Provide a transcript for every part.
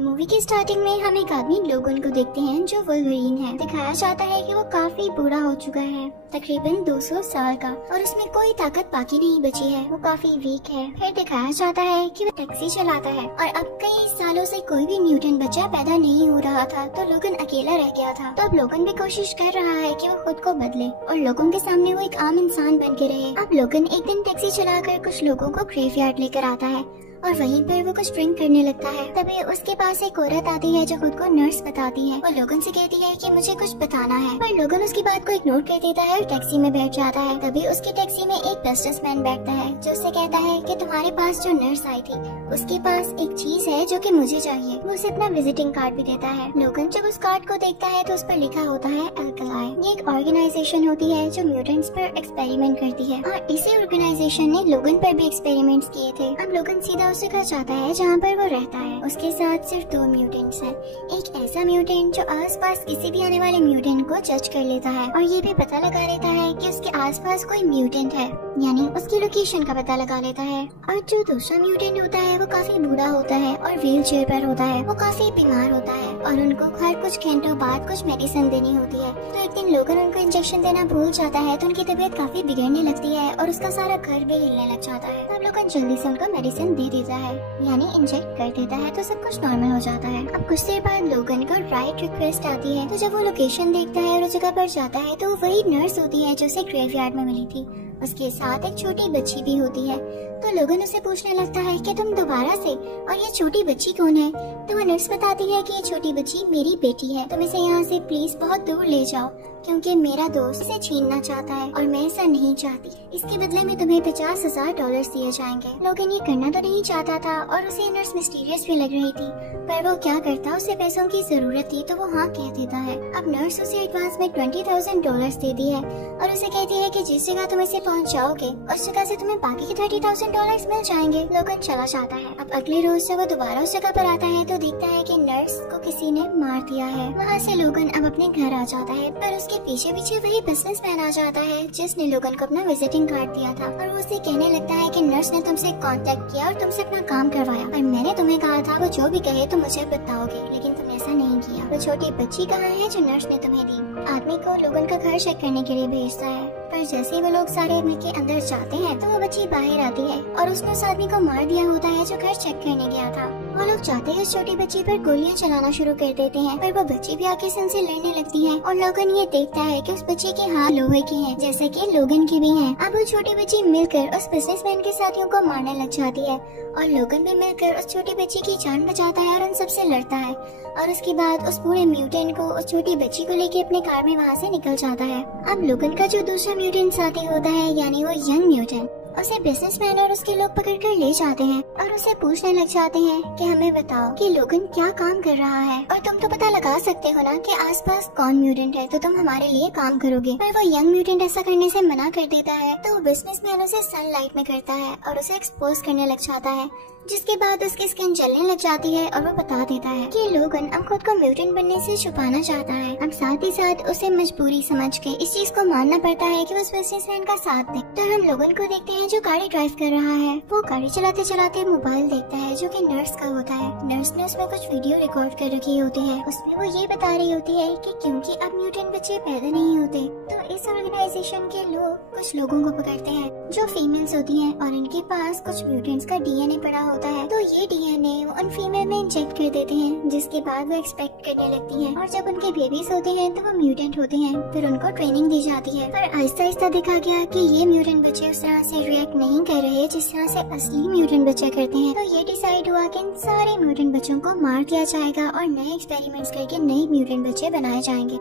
Movie के starting में हम एक आदमी लोगन को देखते हैं जो वुल्वरीन है। दिखाया जाता है कि वो काफी बूढ़ा हो चुका है, तकरीबन 200 साल का, और उसमें कोई ताकत बाकी नहीं बची है। वो काफी वीक है। फिर दिखाया जाता है कि वो टैक्सी चलाता है और अब कई सालों से कोई भी म्यूटेंट बच्चा पैदा नहीं हो रहा था, तो लोगन अकेला रह गया था। तो अब लोगन भी कोशिश कर रहा है कि वो खुद को बदले और लोगों के सामने वो एक आम इंसान बन के रहे। अब लोगन एक दिन टैक्सी चलाकर कुछ लोगों को ग्रेवयार्ड लेकर आता है और वहीं पर वो कुछ ड्रिंक करने लगता है। तभी उसके पास एक औरत आती है जो खुद को नर्स बताती है। वो लोगन से कहती है कि मुझे कुछ बताना है, पर लोगन उसकी बात को इग्नोर कर देता है और टैक्सी में बैठ जाता है। तभी उसकी टैक्सी में एक बिजनेसमैन बैठता है जो उससे कहता है कि तुम्हारे पास जो नर्स आई थी उसके पास एक चीज है जो कि मुझे चाहिए। वो उसे अपना विजिटिंग कार्ड भी देता है। लोगन जब उस कार्ड को देखता है तो उस पर लिखा होता है अल्कलाई। ये एक ऑर्गेनाइजेशन होती है जो म्यूटेंट्स पर एक्सपेरिमेंट करती है और इसी ऑर्गेनाइजेशन ने लोगन पर भी एक्सपेरिमेंट्स किए थे। अब लोगन सीधा उस जगह जाता है जहाँ पर वो रहता है। उसके साथ सिर्फ 2 म्यूटेंट्स हैं। एक ऐसा म्यूटेंट जो आसपास किसी भी आने वाले म्यूटेंट को जज कर लेता है और ये भी पता लगा लेता है कि उसके आसपास कोई म्यूटेंट है, यानी उसकी लोकेशन का पता लगा लेता है। और जो दूसरा म्यूटेंट होता है वो काफी बूढ़ा होता है और व्हील चेयर पर होता है। वो काफी बीमार होता है और उनको हर कुछ घंटों बाद कुछ मेडिसिन देनी होती है। तो एक दिन लोगन उनको इंजेक्शन देना भूल जाता है तो उनकी तबीयत काफी बिगड़ने लगती है और उसका सारा घर भी हिलने लग जाता है। तब लोगन जल्दी से उनको मेडिसिन दे देता है, यानी इंजेक्ट कर देता है, तो सब कुछ नॉर्मल हो जाता है। अब कुछ देर बाद लोगन को राइट रिक्वेस्ट आती है। तो जब वो लोकेशन देखता है और उस जगह पर जाता है तो वही नर्स होती है जो उसे ग्रेवयार्ड में मिली थी। उसके साथ एक छोटी बच्ची भी होती है। तो लोगन उसे पूछने लगता है कि तुम दोबारा से, और ये छोटी बच्ची कौन है? तो वो नर्स बताती है कि ये छोटी बच्ची मेरी बेटी है, तुम इसे यहाँ से प्लीज बहुत दूर ले जाओ क्योंकि मेरा दोस्त इसे छीनना चाहता है और मैं ऐसा नहीं चाहती। इसके बदले में तुम्हें $50,000 दिए जाएंगे। लोगन ये करना तो नहीं चाहता था और उसे नर्स मिस्टीरियस भी लग रही थी, पर वो क्या करता, उसे पैसों की जरूरत थी तो वो हाँ कह देता है। अब नर्स उसे एडवांस में $20,000 देती है और उसे कहती है कि जिस जगह तुम इसे पहुँचाओगे उस जगह से तुम्हें बाकी के $30,000 मिल जाएंगे। लोगन चला जाता है। अब अगले रोज जब वो दोबारा उस जगह पर आता है तो देखता है कि नर्स को किसी ने मार दिया है। वहाँ से लोगन अब अपने घर आ जाता है, पर उसके पीछे पीछे वही बिजनेसमैन आ जाता है जिसने लोगन को अपना विजिटिंग कार्ड दिया था और वो उसे कहने लगता है कि नर्स ने तुमसे कांटेक्ट किया और तुमसे अपना काम करवाया, और मैंने तुम्हें कहा था वो जो भी कहे तुम मुझे बताओगे, लेकिन तुमने ऐसा नहीं किया। वो छोटी बच्ची कहाँ है जो नर्स ने तुम्हें दी? आदमी को लोगन का घर चेक करने के लिए भेजता है, पर जैसे ही वो लोग सारे मिलके अंदर जाते हैं तो वो बच्ची बाहर आती है और उसने उस आदमी को मार दिया होता है जो घर चेक करने गया था। वो लोग जाते ही उस छोटी बच्ची पर गोलियां चलाना शुरू कर देते हैं, पर वो बच्ची भी आके से उनसे लड़ने लगती है और लोगन ये देखता है कि उस बच्ची के हाथ लोहे के हैं जैसे कि लोगन के भी हैं। अब वो छोटी बच्ची मिलकर उस बिजनेसमैन के साथियों को मारने लग जाती है और लोगन भी मिलकर उस छोटी बच्ची की जान बचाता है और उन सबसे लड़ता है और उसके बाद उस पूरे म्यूटेंट को उस छोटी बच्ची को लेके अपने कार में वहाँ से निकल जाता है। अब लोगन का जो दूसरा म्यूटेंट साथी होता है, यानी वो यंग म्यूटेंट, उसे बिजनेसमैन और उसके लोग पकड़कर ले जाते हैं और उसे पूछने लग जाते हैं कि हमें बताओ कि लोगन क्या काम कर रहा है और तुम तो पता लगा सकते हो ना कि आसपास कौन म्यूटेंट है, तो तुम हमारे लिए काम करोगे। पर वो यंग म्यूटेंट ऐसा करने से मना कर देता है। तो वो बिजनेसमैन उसे सनलाइट में करता है और उसे एक्सपोज करने लग जाता है, जिसके बाद उसकी स्किन जलने लग जाती है और वो बता देता है कि लोगन अब खुद को म्यूटेंट बनने से छुपाना चाहता है। अब साथ ही साथ उसे मजबूरी समझ के इस चीज को मानना पड़ता है कि वो उस बिजनेसमैन का साथ दे। तो हम लोगन को देखते हैं जो गाड़ी ड्राइव कर रहा है। वो गाड़ी चलाते चलाते मोबाइल देखता है जो कि नर्स का होता है। नर्स ने उसमें कुछ वीडियो रिकॉर्ड कर रखी होती है। उसमें वो ये बता रही होती है कि क्योंकि अब म्यूटेंट बच्चे पैदा नहीं होते तो इस ऑर्गेनाइजेशन के लोग कुछ लोगों को पकड़ते हैं जो फीमेल्स होती हैं और इनके पास कुछ म्यूटेंट्स का डीएनए पड़ा होता है। तो ये डीएनए वो उन फीमेल में इंजेक्ट कर देते हैं, जिसके बाद वो एक्सपेक्ट करने लगती हैं और जब उनके बेबीज होते हैं तो वो म्यूटेंट होते हैं। फिर उनको ट्रेनिंग दी जाती है, पर आहिस्ता आहिस्ता देखा गया कि ये म्यूटेंट बच्चे उस तरह से रिएक्ट नहीं कर रहे जिस तरह से असली म्यूटेंट बच्चे करते हैं। तो ये डिसाइड हुआ कि इन सारे म्यूटेंट बच्चों को मार दिया जाएगा और नए एक्सपेरिमेंट्स करके नए म्यूटेंट बच्चे बनाए जाएंगे।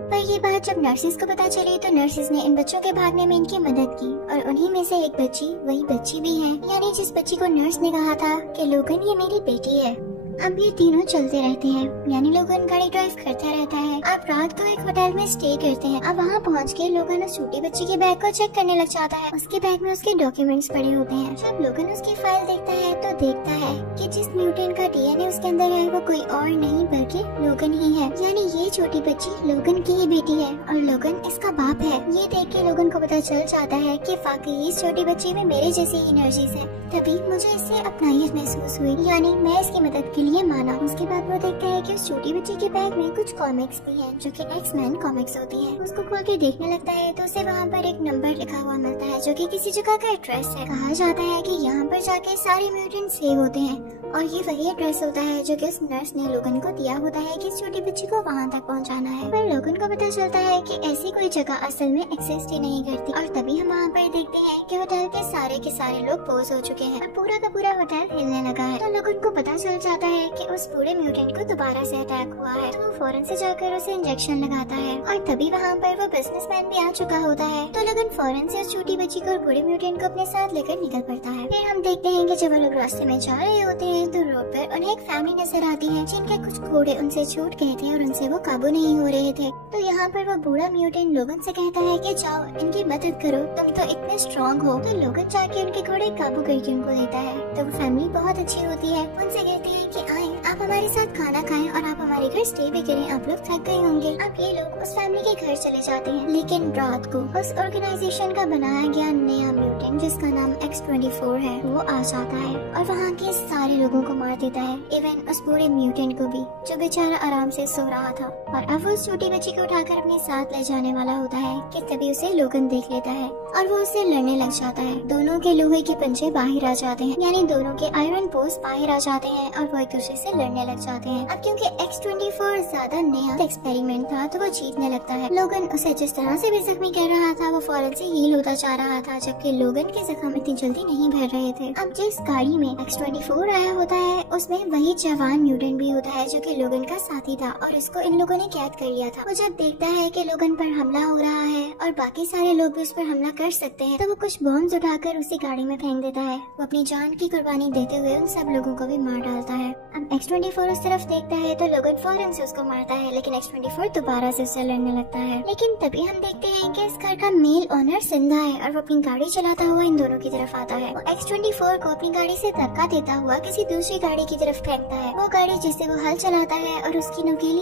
पर ये बात जब नर्सिस को पता चली तो नर्सिस ने इन बच्चों के भागने में इनकी मदद की और उन्हीं में से एक बच्ची वही बच्ची भी है, यानी जिस बच्ची को नर्स ने कहा था कि लोगन ये मेरी बेटी है। अब ये तीनों चलते रहते हैं, यानी लोगन गाड़ी ड्राइव करता रहता है। अब रात को एक होटल में स्टे करते हैं। अब वहाँ पहुँच के लोगन उस छोटी बच्ची के बैग को चेक करने लग जाता है। उसके बैग में उसके डॉक्यूमेंट्स पड़े होते हैं। जब लोगन उसकी फाइल देखता है तो देखता है है कि जिस म्यूटेंट का डीएनए उसके अंदर है वो कोई और नहीं बल्कि लोगन ही है। यानी ये छोटी बच्ची लोगन की ही बेटी है और लोगन इसका बाप है। ये देख के लोगन को पता चल जाता है कि वाकई इस छोटी बच्ची में मेरे जैसी एनर्जीज है। तभी मुझे इससे अपनाइत महसूस हुई, यानी मैं इसकी मदद के लिए माना। उसके बाद वो देखता है कि उस छोटी बच्ची के बैग में कुछ कॉमिक्स भी हैं जो कि एक्स-मैन कॉमिक्स होती हैं। उसको खोल के देखने लगता है तो उसे वहाँ पर एक नंबर लिखा हुआ मिलता है जो कि किसी जगह का एड्रेस है। कहा जाता है कि यहाँ पर जाके सारे म्यूटेंट सेव होते हैं और ये वही एड्रेस होता है जो कि उस नर्स ने लोगन को दिया होता है कि इस छोटी बच्ची को वहाँ तक पहुँचाना है। पर लोगन को पता चलता है कि ऐसी कोई जगह असल में एक्सिस्ट ही नहीं करती। और तभी हम वहाँ पर देखते हैं कि होटल के सारे लोग पोज हो चुके हैं और पूरा का पूरा होटल हिलने लगा है। तो लोगन को पता चल जाता है कि उस पूरे म्यूटेंट को दोबारा से अटैक हुआ है। तो वो फौरन से जाकर उसे इंजेक्शन लगाता है और तभी वहाँ पर वो बिजनेसमैन भी आ चुका होता है। तो लोगन फौरन से उस छोटी बच्ची को और बूढ़े म्यूटेंट को अपने साथ लेकर निकल पड़ता है। फिर हम देखते हैं कि जब वो लोग रास्ते में जा रहे होते हैं तो रोड पर उन्हें एक फैमिली नजर आती है जिनके कुछ घोड़े उनसे छूट गए थे और उनसे वो काबू नहीं हो रहे थे। तो यहाँ पर वो बूढ़ा म्यूटेंट लोगन से कहता है कि जाओ इनकी मदद करो, तुम तो इतने स्ट्रॉन्ग हो। तो लोगन जाके उनके घोड़े काबू करके उनको देता है। तो वो फैमिली बहुत अच्छी होती है, उनसे कहती है कि आए आप हमारे साथ खाना खाएं और आप हमारे घर स्टे भी करें, आप लोग थक गए होंगे। अब ये लोग उस फैमिली के घर चले जाते हैं। लेकिन रात को उस ऑर्गेनाइजेशन का बनाया गया नया म्यूटेंट जिसका नाम X-24 है वो आ जाता है और वहाँ के सारे लोगों को मार देता है, इवन उस पूरे म्यूटेंट को भी जो बेचारा आराम से सो रहा था। और अब वो छोटी बच्ची को उठाकर अपने साथ ले जाने वाला होता है कि तभी उसे लोगन देख लेता है और वो उससे लड़ने लग जाता है। दोनों के लोहे के पंजे बाहर आ जाते हैं, यानी दोनों के आयरन पोस्ट बाहर आ जाते हैं और वो एक दूसरे से लड़ने लग जाते हैं। अब क्योंकि X-24 ज्यादा नया एक्सपेरिमेंट था तो वो जीतने लगता है। लोगन उसे जिस तरह से भी जख्मी कर रहा था वो फौरन से हील होता जा रहा था, जबकि लोगन के जख्म इतनी जल्दी नहीं भर रहे थे। अब जिस गाड़ी में X-24 आया होता है उसमें वही जवान म्यूटेंट भी होता है जो कि लोगन का साथी था और इसको इन लोगों ने कैद कर लिया था। वो जब देखता है कि लोगन पर हमला हो रहा है और बाकी सारे लोग भी उस पर हमला कर सकते हैं तो वो कुछ बॉम्ब्स उठाकर उसी गाड़ी में फेंक देता है। वो अपनी जान की कुर्बानी देते हुए उन सब लोगों को भी मार डालता है। अब X-24 उस तरफ देखता है तो लोगन फौरन से उसको मारता है, लेकिन X-24 दोबारा से उससे लड़ने लगता है। लेकिन तभी हम देखते हैं कि इस घर का मेल ओनर जिंदा है और वो अपनी गाड़ी चलाता हुआ इन दोनों की तरफ आता है। वो X-24 को अपनी गाड़ी से धक्का देता हुआ किसी दूसरी गाड़ी की तरफ फेंकता है। वो गाड़ी जिससे वो हल चलाता है और उसकी नुकीली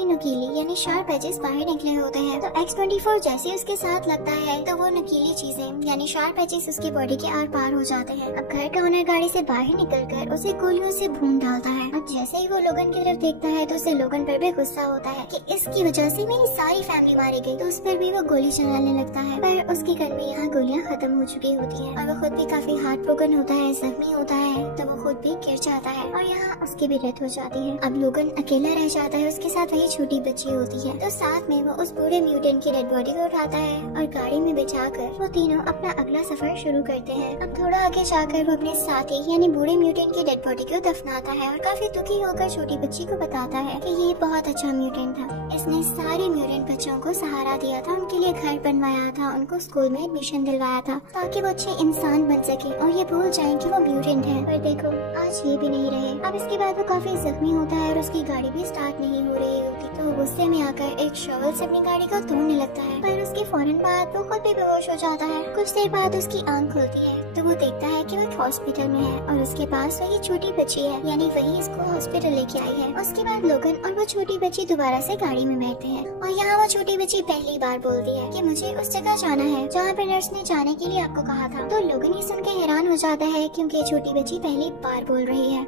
यानी शार्प एजेस बाहर निकले होते हैं। तो X-24 जैसे उसके साथ लगता है तो वो नुकीली चीजें यानी शार्प एजेस उसकी बॉडी के आर पार हो जाते हैं। अब घर का ओनर गाड़ी से बाहर निकलकर उसे गोलियों से भून डालता है। अब जैसे ही वो लोगन की तरफ देखता है तो उसे लोगन पर भी गुस्सा होता है कि इसकी वजह से मेरी सारी फैमिली मारी गई। तो उस पर भी वो गोली चलाने लगता है, पर उसके घर में यहाँ गोलियाँ खत्म हो चुकी होती है और वो खुद भी काफी हार्ट ब्रोकन होता है, जख्मी होता है। तो वो खुद भी गिर जाता है और यहाँ उसकी भी डेथ हो जाती है। अब लोगन अकेला रह जाता है, उसके साथ वही छोटी बच्ची होती है। तो साथ में वो उस बूढ़े म्यूटेंट की डेड बॉडी को उठाता है और गाड़ी में बिठाकर वो तीनों अपना अगला सफर शुरू करते हैं। अब थोड़ा आगे जाकर वो अपने साथी यानी बूढ़े म्यूटेंट की डेड बॉडी को दफनाता है और काफी दुखी होकर छोटी बच्ची को बताता है कि ये बहुत अच्छा म्यूटेंट था, इसने सारे म्यूटेंट बच्चों को सहारा दिया था, उनके लिए घर बनवाया था, उनको स्कूल में एडमिशन दिलवाया था ताकि वो अच्छे इंसान बन सके और ये भूल जाए कि वो म्यूटेंट है। पर देखो आज ये भी नहीं रहे। अब इसके बाद वो काफी जख्मी होता है और उसकी गाड़ी भी स्टार्ट नहीं हो रही होती। तो वो गुस्से में आकर एक शॉवल से अपनी गाड़ी को तोड़ने लगता है, पर उसके फौरन बाद वो खुद भी बेहोश हो जाता है। कुछ देर बाद उसकी आंख खुलती है तो वो देखता है कि वो एक हॉस्पिटल में है और उसके पास वही छोटी बच्ची है, यानी वही इसको हॉस्पिटल लेके आई है। उसके बाद लोगन और वो छोटी बच्ची दोबारा से गाड़ी में बैठते हैं और यहाँ वो छोटी बच्ची पहली बार बोलती है कि मुझे उस जगह जाना है जहाँ पे नर्स ने जाने के लिए आपको कहा था। तो लोगन ये सुन के हैरान हो जाता है क्योंकि छोटी बच्ची पहली बार बोल रही है।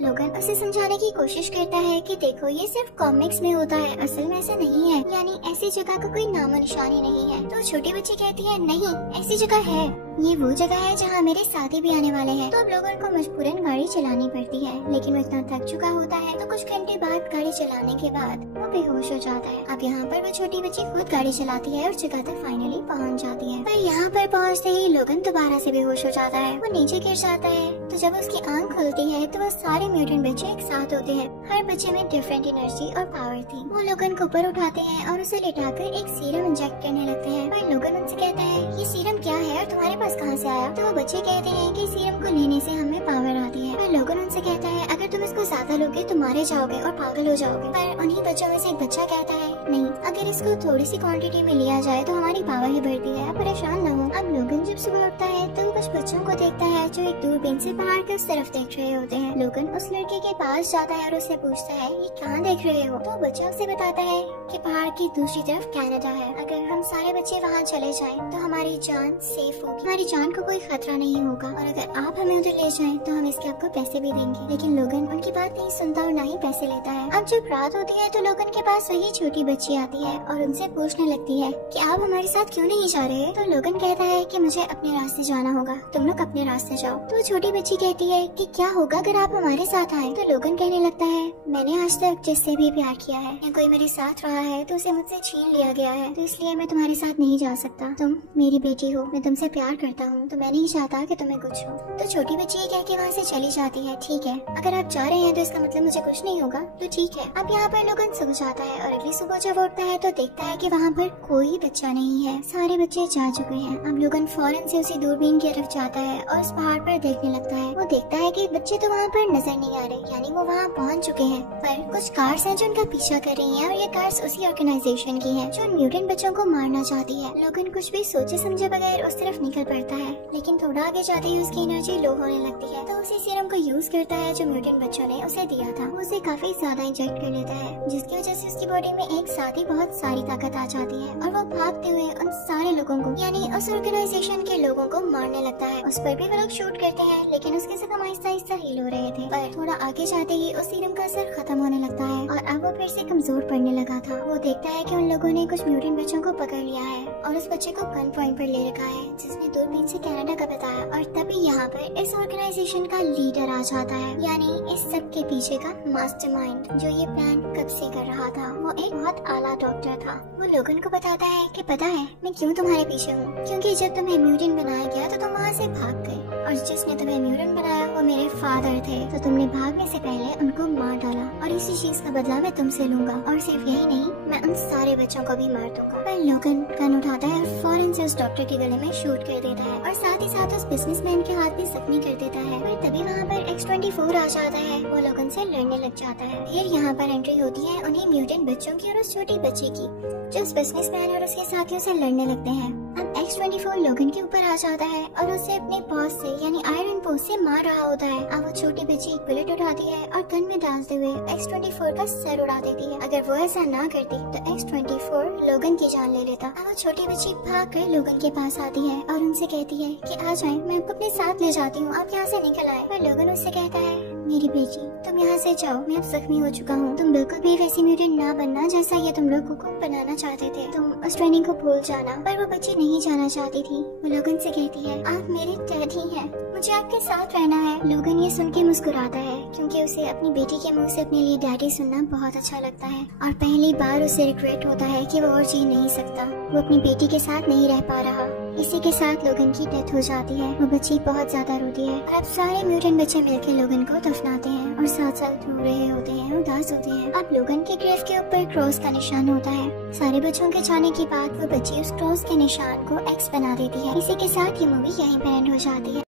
लोगन उसे समझाने की कोशिश करता है कि देखो ये सिर्फ कॉमिक्स में होता है, असल में ऐसा नहीं है, यानी ऐसी जगह का कोई नामो निशानी नहीं है। तो छोटी बच्ची कहती है नहीं ऐसी जगह है, ये वो जगह है जहाँ मेरे साथी भी आने वाले हैं। तो अब लोगन को मजबूरन गाड़ी चलानी पड़ती है, लेकिन वो इतना थक चुका होता है तो कुछ घंटे बाद गाड़ी चलाने के बाद वो बेहोश हो जाता है। अब यहाँ पर वो छोटी बच्ची खुद गाड़ी चलाती है और जगह तक फाइनली पहुँच जाती है। पर यहाँ पर पहुँचते ही लोगन दोबारा से बेहोश हो जाता है, वो नीचे गिर जाता है। तो जब उसकी आंख खुलती है तो वो सारे म्यूटेंट बच्चे एक साथ होते हैं। हर बच्चे में डिफरेंट एनर्जी और पावर थी। वो लोगन को ऊपर उठाते हैं और उसे लिटाकर एक सीरम इंजेक्ट करने लगते हैं। पर लोगन उनसे कहता है ये सीरम क्या है और तुम्हारे पास कहाँ से आया? तो वो बच्चे कहते हैं कि सीरम को लेने से हमें पावर आती है। पर लोगन उनसे कहता है अगर तुम इसको ज्यादा लोगे तो मारे जाओगे और पागल हो जाओगे। पर उन्हीं बच्चों में से एक बच्चा कहता है नहीं, अगर इसको थोड़ी सी क्वांटिटी में लिया जाए तो हमारी पावर ही बढ़ती है, आप परेशान न हो। अब लोगन जब सुबह उठता है तो कुछ बच्चों को देखता है जो एक दूरबीन से पहाड़ के उस तरफ देख रहे होते हैं। लोगन उस लड़के के पास जाता है और उससे पूछता है ये कहाँ देख रहे हो? तो बच्चा उसे बताता है कि पहाड़ की दूसरी तरफ कनाडा है। अगर हम सारे बच्चे वहाँ चले जाएं तो हमारी जान सेफ होगी, हमारी जान को कोई खतरा नहीं होगा, और अगर आप हमें उधर ले जाएं तो हम इसके आपको पैसे भी देंगे। लेकिन लोगन उनकी बात नहीं सुनता और न ही पैसे लेता है। अब जब रात होती है तो लोगन के पास वही छोटी बच्ची आती है और उनसे पूछने लगती है कि आप हमारे साथ क्यों नहीं जा रहे? तो लोगन कहता है कि मुझे अपने रास्ते जाना होगा, तुम लोग अपने रास्ते जाओ। तो छोटी बच्ची कहती है कि क्या होगा अगर आप हमारे साथ आए? तो लोगन कहने लगता है मैंने आज तक जिससे भी प्यार किया है या कोई मेरे साथ रहा है तो उसे मुझसे छीन लिया गया है, तो इसलिए मैं तुम्हारे साथ नहीं जा सकता। तुम मेरी बेटी हो, मैं तुमसे प्यार करता हूँ, तो मैं नहीं चाहता कि तुम्हें कुछ हो। तो छोटी बच्ची ये कह के वहाँ से चली जाती है। ठीक है, अगर आप जा रहे हैं तो इसका मतलब मुझे कुछ नहीं होगा, तो ठीक है। अब यहाँ पर लोगन सो जाता है और अगली सुबह जब उठता है तो देखता है कि वहाँ पर कोई बच्चा नहीं है, सारे बच्चे जा चुके हैं। अब लोगन फौरन से उसी दूरबीन की तरफ जाता है और उस पहाड़ पर देखने लगता है। वो देखता है कि बच्चे तो वहाँ पर नजर नहीं आ रहे, यानी वो वहाँ पहुँच चुके हैं, पर कुछ कार्स हैं जो उनका पीछा कर रही हैं और ये कार्स उसी ऑर्गेनाइजेशन की हैं जो म्यूटेंट बच्चों को मारना चाहती है। लोगन कुछ भी सोचे समझे बगैर उस तरफ निकल पड़ता है, लेकिन थोड़ा आगे जाते ही उसकी एनर्जी लो होने लगती है। तो उसी सीरम को यूज करता है जो म्यूटेंट बच्चों ने उसे दिया था। वो उसे काफी ज्यादा इंजेक्ट कर लेता है, जिसकी वजह से उसकी बॉडी में एक साथ ही बहुत सारी ताकत आ जाती है और वो भागते हुए उन सारे लोगों को, यानी उस ऑर्गेनाइजेशन के लोगों को मारने लगता है। उस पर भी वो लोग शूट करते हैं, लेकिन उसके जख्म आहिस्ता आहिस्ता हील हो रहे थे। पर थोड़ा आगे जाते ही उस सीरम का असर खत्म होने लगता है और अब वो फिर से कमजोर पड़ने लगा था। वो देखता है कि उन लोगों ने कुछ म्यूटेंट बच्चों को पकड़ लिया है और उस बच्चे को गन पॉइंट पर ले रखा है, जिसने दूरबीन से कनाडा का बताया। और तभी यहाँ पर इस ऑर्गेनाइजेशन का लीडर आ जाता है, यानी इस सब के पीछे का मास्टरमाइंड जो ये प्लान कब से कर रहा था। वो एक बहुत आला डॉक्टर था। वो लोगन को बताता है कि पता है मैं क्यों तुम्हारे पीछे हूँ, क्योंकि जब तुम्हें म्यूटेंट बनाया गया तो तुम वहाँ से भाग गए, और जिसने तुम्हें म्यूटेंट बनाया वो मेरे फादर थे, तो तुमने भागने से पहले उनको मार डाला, और इसी चीज का बदला मैं तुमसे लूंगा। और सिर्फ यही नहीं, मैं उन सारे बच्चों को भी मार दूंगा। पर लोगन गन उठाता है और फौरन से उस डॉक्टर के गले में शूट कर देता है और साथ ही साथ उस बिजनेसमैन के हाथ भी जख्मी कर देता है। पर तभी वहाँ पर X-24 आ जाता है। वो लोगन से लड़ने लग जाता है। फिर यहाँ पर एंट्री होती है उन्हीं म्यूटेंट बच्चों की और उस छोटी बच्ची की, जो उस बिजनेसमैन और उसके साथियों से लड़ने लगते हैं। अब X-24 लोगन के ऊपर आ जाता है और उसे अपने बॉस से यानी आयरन पोस्ट से मार रहा होता है। अब वो छोटी बच्ची एक बुलेट उठाती है और गन में डालते हुए X-24 का सर उड़ा देती है। अगर वो ऐसा ना करती तो X-24 लोगन की जान ले लेता। अब वो छोटी बच्ची भाग कर लोगन के पास आती है और उनसे कहती है कि आ जाएं, मैं आपको अपने साथ ले जाती हूँ, आप यहाँ से निकल आए। पर लोगन उससे कहता है मेरी बेटी तुम यहाँ से जाओ, मैं अब जख्मी हो चुका हूँ, तुम बिल्कुल भी वैसी म्यूटेंट ना बनना जैसा ये तुम लोगों को बनाना चाहते थे, तुम उस ट्रेनिंग को भूल जाना। पर वो बच्ची नहीं जाना चाहती थी। वो लोगन से कहती है आप मेरे डैडी हैं, मुझे आपके साथ रहना है। लोगन ये सुन के मुस्कुराता है, क्योंकि उसे अपनी बेटी के मुंह से अपने लिए डैडी सुनना बहुत अच्छा लगता है और पहली बार उसे रिग्रेट होता है कि वो और जी नहीं सकता, वो अपनी बेटी के साथ नहीं रह पा रहा। इसी के साथ लोगन की डेथ हो जाती है। वो बच्ची बहुत ज्यादा रोती है। अब सारे म्यूटेंट बच्चे मिलकर लोगन को दफनाते हैं और साथ साथ रो रहे होते हैं, उदास होते हैं। अब लोगन के ग्रेव के ऊपर क्रॉस का निशान होता है। सारे बच्चों के जाने के बाद वो बच्ची उस क्रॉस के निशान को X बना देती है। इसी के साथ ये मूवी यहीं पे एंड हो जाती है।